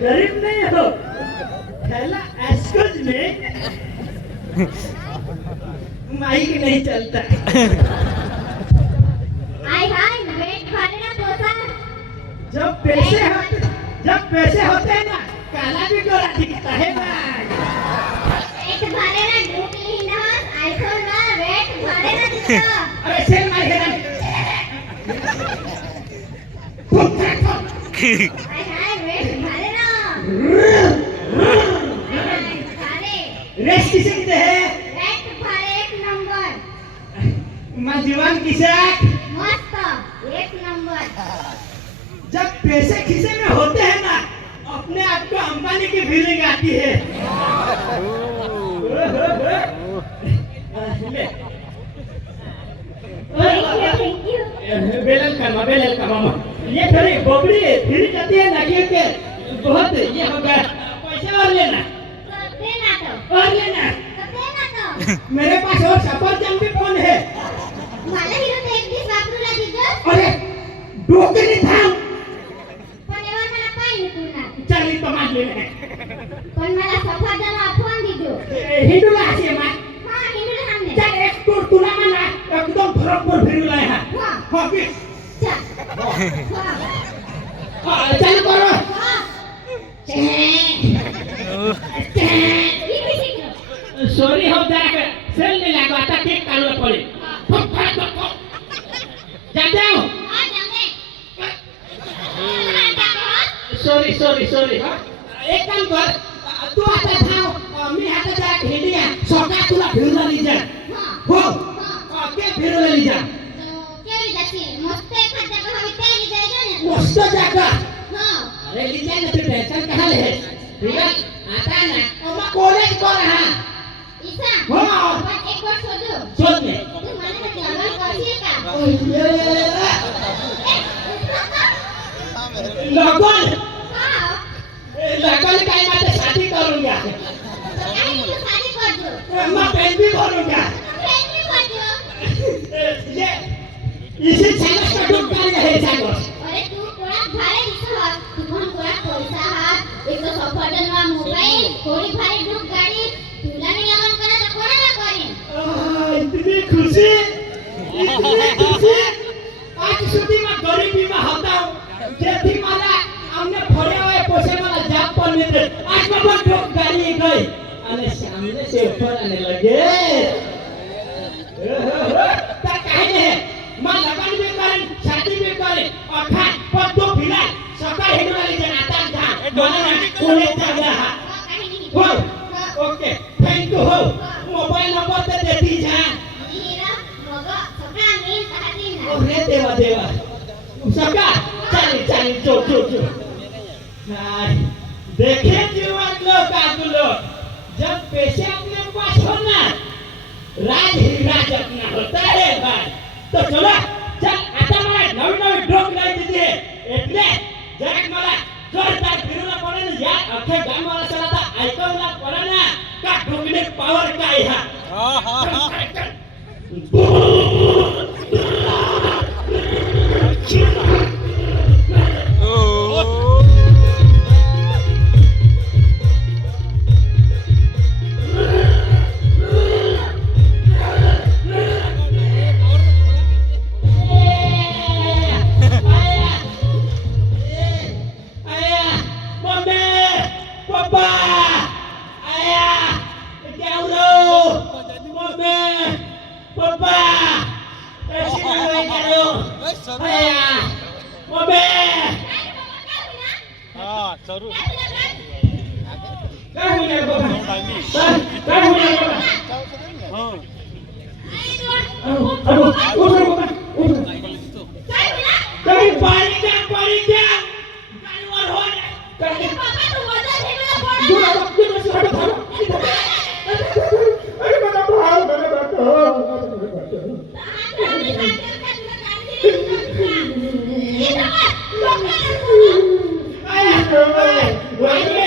गरीब नहीं हो, थैला एस्कोज में माइक नहीं चलता। हाय हाय वेट भरे ना पोसा। जब पैसे होते हैं ना काला भी गोरा दिखता है भाई। वेट भरे ना ढूंढ ना आईफोन ना वेट भरे ना दिखता। अरे सेल मार के हाय हाय वेट भरे ना। रेस किसे कहते हैं? वेट भरे एक नंबर। मैं जीवन किसे? मस्त एक नंबर। जब पैसे खीसे में होते हैं ना अपने आप को अंबानी की फीलिंग आती है। Thank you. बेलन का मामा ये थोड़ी बोबड़ी फिर जाती है ना के बहुत ये हो गया। पैसे और लेना देना तो और लेना देना तो मेरे पास और सफरजन भी फोन है। मला हिरो तो एक दिवस वापरूला दिलं अरे डोके नहीं थांब पण एवढं मला पाहिजे तुला चाली तो मान लेने पण मला सफरजन फोन दिलो हिंदूला असे मान हा हिंदूला हमने चल एक टूर तुला म्हणा एकदम बरोबर फिरून आहे हा हो की चालू करो सॉरी हो जरा सेल नहीं लागो आता केक काढू पडे जा जाओ सॉरी हा एक काम कर तू आता थांब मी आता जरा खेळूया सकाळ तुला फिरून आली जा हो के फिरून आली जा केली जाशील मस्त एखाद जागा हवी त्याली जायला ना मस्त जागा हा अरे लीजिए ना तू टेंशन कहाँ ले ठीक है आता ना ओमा कॉलेज कर हा ईसा हो पण एक वर्ष होतो सोच ले तू मला जवळ करशील का लगन हा लगन काय माझे शादी करूंगा काय तू साडी करतो मैं पेन भी भरूंगा फ्रेंड करतो ये इसी चैनल का डूब कर रहे जागो अरे तू कोणात भारे दिसत तू पण कोणात पैसा हात एक तो सफरजन वा मोबाईल थोडी भारी डूब गाडी तुला नाही लग्न करायचं कोणाला करेन इतनी खुशी आज सुधी में गरीबी में होता हूँ जेठी माला हमने फड़े हुए पैसे वाला जाप पर लेते आज मैं बहुत डूब गाड़ी गई अरे सामने से ऊपर आने लगे तक कहे नहीं मां लगन भी करें शादी भी करें और खान पर दो फिला सका हिंदू वाली जनाता था दोनों कोने जागा हो ओके थैंक यू हो मोबाइल नंबर तो देती जा अरे देवा सका चल जो देखे जीवन लोग आगू लोग जब पैसे अपने पास हो ना राज ही राज अपना होता है भाई तो चलो चल आता मला नवी ड्रोक नाही देते એટલે जरा मला जोरदार फिरवला पडे ना या अख्खे गावाला चला ऐकवला पडे ना का ड्रोकने पॉवर काय हा जरूर काय होणार बाबा काय होणार बाबा काही पाणी द्या गाडीवर हो काय बाबा तू वजन ठेवला अरे मला भाव मला